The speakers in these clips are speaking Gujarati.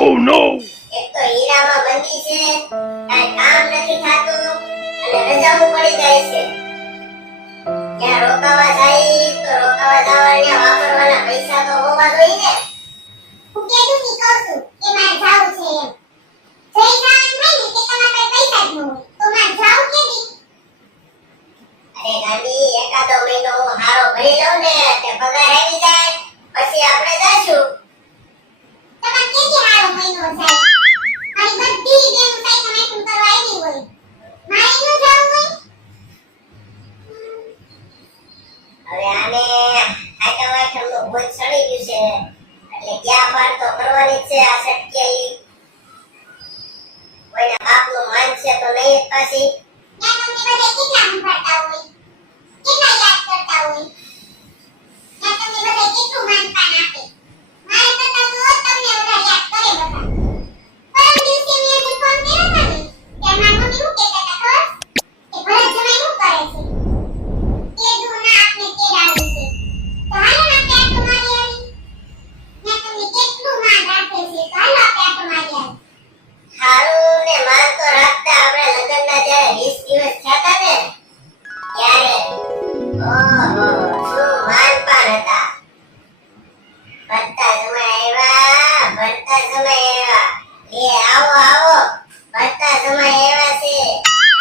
Oh no! એક તો હીરામાં મંદી છે, કાઈ કામ નથી થાતું અને રજાઓ પડી જાય છે. ત્યાં રોકાવા જાય તો રોકાવા જવાના વાપરવાના પૈસા તો હોવા જોઈએ ને. હું કેદું કી કહું છું કે મારે જાવું છે એમ. જઈ જવાનું હોય ને કે તમારા પાસે પૈસા જ ન હોય તો મારે જાવું કેદી? અરે ગાંડી, એકાદો મહિનો હું હારો ભરી લઉં ને તે પગાર આવી જાય પછી આપણે જાશું. તમારે કેદી હારો મહિનો જાય? મારી બધી બેનું સાઈકલ મેકું કરવા આવી હોય. મારે ન જાવું હોય? હવે આને હાઈકવાઠમનું ભૂત ચડી ગયું છે એટલે ક્યાં પાર તો કરવાની છે આ સટકેલી. કોઈના બાપનું માન છે તો નહીં જ પાછી. ત્યાં તમને બધા કેટલા સંભાળતા હોય, કેટલા યાદ કરતા હોય, ત્યાં તમને બધા કેટલું માનપાન આપે. મારે કરતા તો તમને બધા યાદ કરે બધા. પરમ દિવસે મેં એને ફોન કર્યો હતો ને ત્યાં મારા મમ્મી શું કહેતા હતા ખબર? કે ભરત જમાઈ શું કરે છે? તે દુના આપને તેડાવે છે. તો હાલો ને આપણે આટો મારી આવી. ત્યાં તમને કેટલું માન રાખે છે તો હાલો આપણે આટો મારી આવી. હારું ને માન તો રાખતા આપણે લગ્નના જ્યારે 20 દિવસ થયા હતા ને ત્યારે ઓહો શું માનપાન હતા. ભરતા જમાઈ આવ્યા, ભરતા જમાઈ આવ્યા. લે આવો આવો, ભરતા જમાઈ આવ્યા છે.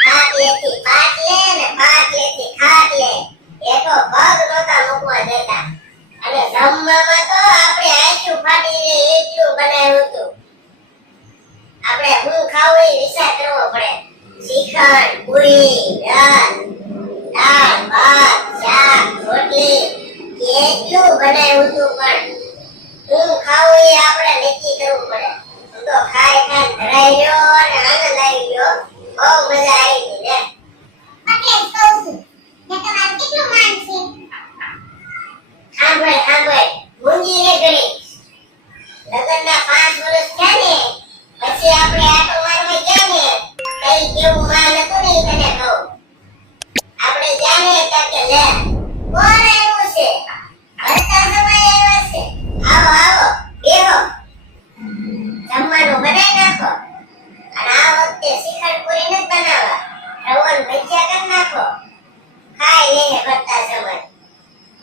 ખાટલેથી પાટલે ને પાટલેથી ખાટલે એકો પગ નહોતા મૂકવા દેતા. અને જમવામાં તો આપણે આંખું ફાટી જાય એટલું બનાવ્યું હતું. આપણે હું ખાવું એ વિચાર કરવો પડે. શ્રીખંડ, પૂરી, રસ, દાળ, ભાત, શાક, રોટલી કેટલું બનાવ્યું હતું પણ હું ખાવું એ આપણે નક્કી કરવું પડે. હું તો ખાઈ ખાઈ ધરાઈ ગયો અને આનંદ આવી ગયો. બહુ મજા આવી ગઈ ને. એટલે જ કહું છું કે તમારું કેટલું માન છે. સાંભળ સાંભળ, મૂંગી રે ઘડી. લગ્નના 5 વર્ષ થયા ને પછી આપણે આટો મારવા ગયા ને કઈ કેવું માન હતું ને તને કહું. આપણે જાણે ત્યાં કે લે કોણ આવ્યું છે? ભરતા જમાઈ આવ્યા છે. આવો આવો બેહો, જમવાનું બનાવી નાખો. અને આ વખતે શ્રીખંડ પૂરી નથી બનાવવા, રવણ ભજીયા કરી નાખો. ખાઈ લઈને ભરતા જમાઈ.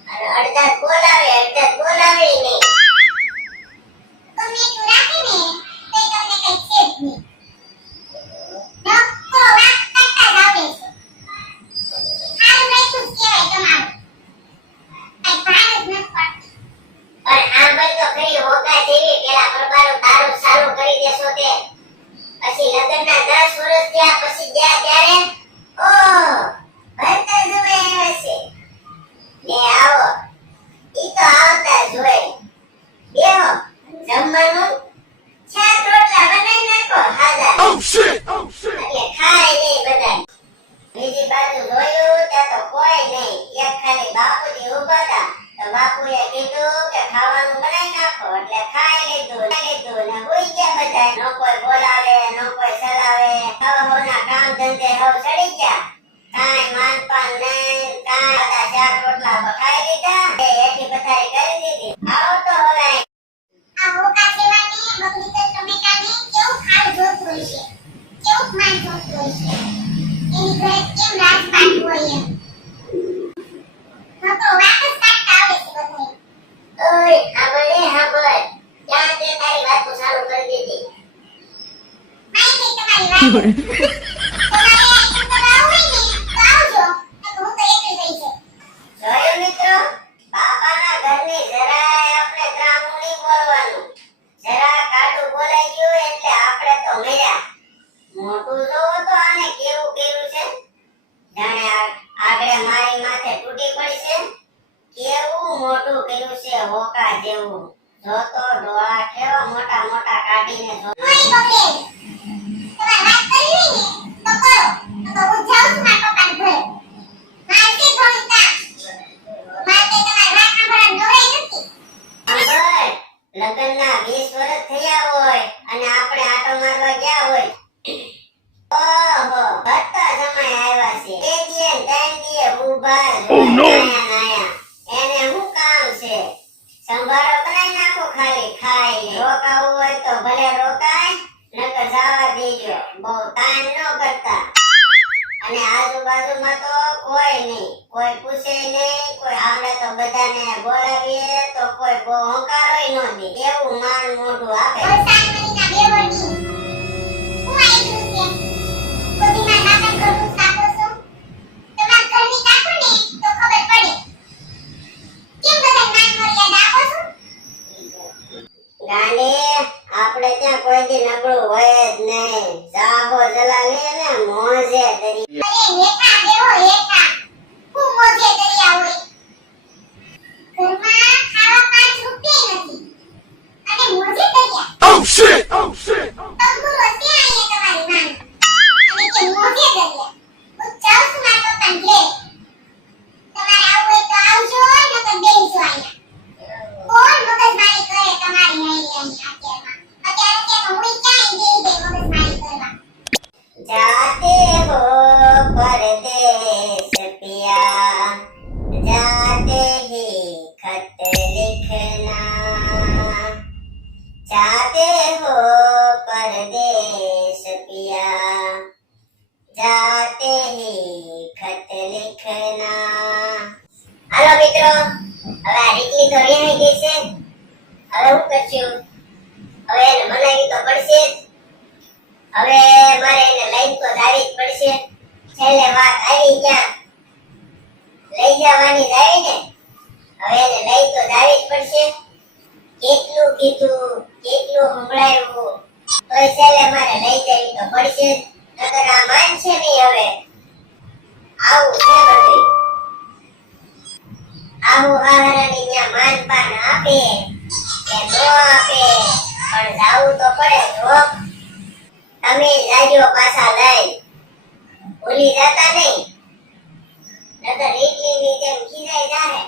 અને અડધા બોલાવે નહીં. તમે તું રાખે ને તો તમને કઈ છે જ નહીં. નક્કો વાત કરતા જ આવડે છે. સારું રાખ્યું જ કહેવાય તમારું. કઈ ભાન જ નથી પડતી. પણ આંબલ તો ખરી હોકા જેવી પેલા પરબારો તારું ચાલુ કરી દેશો તે. પછી લગ્નના 10 વર્ષ થયા પછી ગયા ત્યારે ઓહ ભરતા જમાઈ આવ્યા છે. લે આવો, ઈ તો આવતા જ હોય. બેહો, જમવાનું શાક રોટલા બનાવી નાખો હાજા. Oh shit! Oh shit! એટલે ખાઈ લે બધા. બીજી બાજુ જોયું ત્યાં તો કોઈ નહીં. એક ખાલી બાપુજી ઊભા હતા તો બાપુએ કીધું કે ખાવાનું બનાવી નાખો એટલે ખાઈ લીધું ને હુઈ ગયા બધા. નો કોઈ બોલાવે, નો કોઈ ચલાવે. હવના કામ ધંધે હવ ચડી ગયા. કાંઈ માનપાન નહીં, કાંઈ બધા શાક રોટલા ખાઈ લીધા. એથી પથારી કરી દીધી. આવો તો હલાય. આ હોકા સેવાની બકરી તો ટમેટાને કેવું ખાવું જોતું હોય છે, કેવું માન જોતું હોય છે. એની ઘરે કેમ રાજપાટ હોય એમ. તો વાત જ કાઢતા આવડે છે બધાય. ઓય હાંભળ ક્યાં તે તારી વાતો ચાલુ કરી દીધી. માઈ કઈ તમારી વાત. તમારે આઈટમ કરવા હોય ને તો આવજો. હું તો એકલી રહી છે. જોયું મિત્રો, બાપાના ઘરની જરાય આપણે ત્રામું નહીં બોલવાનું. જરા કાઢું બોલાઈ ગયું એટલે આપણે તો મર્યા. મોટું જોવો તો આને કેવું કર્યું છે. જાણે આગળ મારી માથે તૂટી પડશે. કેવું મોટું કર્યું છે હોકા જેવું. જો તો ડોળા કેવા મોટા મોટા કાઢીને જો. મારી બગડે તમારે વાત કરવી હોય ને તો કરો, તો હું જાઉં છું મારા પપ્પાને ઘરે. મારે છે થોડું કામ, મારે કઈ તમારી વાત સાંભળવાની નવરાઈ નથી. સાંભળ, લગ્નના 20 વર્ષ થયા હોય અને આપણે આટો મારવા ગયા હોય. ઓહો, ભરતા સમય આવ્યા છે. બે દીએ ને ત્રણ દીએ ઊભા જ Oh, no. નાયા નાયા. એને શું કામ છે? સંભારો બનાવી નાખો ખાલી ખાઈને. રોકાવું હોય તો ભલે રોકાય, નકર જવા દેજો. બહુ તાણ ન કરતા. અને આજુબાજુમાં તો કોઈ નહીં, કોઈ પૂછે નહીં, કોઈ આપણે તો બધાને બોલાવીએ તો કોઈ બહુ હંકારોય ન દે. એવું માન મોઢું આપે. વરસાદ મહિના બેવડી હું આવી ગયું છે. બધી મારા બાપા ઘરનું સાપો છું. તમારા ઘરની કાપો ને તો ખબર પડે. કેમ બધા માન મર્યાદા આપો છો? ગાંડી, આપણે ત્યાં કોઈ દી નબળું હોય જ નહીં. જાગો જલાવીએ ને મોજે કરી. અરે હેઠા બેહો હેઠા. હું મોજે દરિયા હોય. ઘરમાં ખાવા 5 રૂપિયા નથી. અને મોજે દરિયા. Oh shit! Oh shit! તંબુરો છે અહીંયા તમારી માન. અને કે મોજે દરિયા. હું જાઉં છું મારા પપ્પાને ઘરે. તમારે આવવું હોય તો આવજો, નકર બેસજો અહીંયા. કોણ મગજમારી કરે તમારી અહીં અત્યારમાં? અત્યારે હું ક્યાંય બેસી ગઈ મગજમારી કરવા. जाते हो परदेश पिया, जाते ही खत लिखना, जाते हो परदेश पिया, जाते ही खत लिखना. હાલો મિત્રો, હવે આ રીકલી તો રિહાઈ ગઈ છે. હવે હું કરશું? હવે એને મનાવી તો પડશે જ. હવે મારે એને લઈ તો જાવી જ પડશે. છેલ્લે વાત આવી ક્યાં? લઈ જવાની જ આવી ને. હવે એને લઈ તો જાવી જ પડશે. કેટલું કીધું, કેટલું સંભળાવ્યું, તોય છેલ્લે મારે લઈ જવી તો પડશે જ. નકર આ માનશે નહીં હવે. આવું છે બધું. આવું હારાની ત્યાં માન પાન આપે કે ન આપે, પણ જાવું તો પડે જો. તમે જાજો પાછા લઈ, ભૂલી જતા નહીં, નકર રીટલીની જેમ ખીજાઈ જાહે.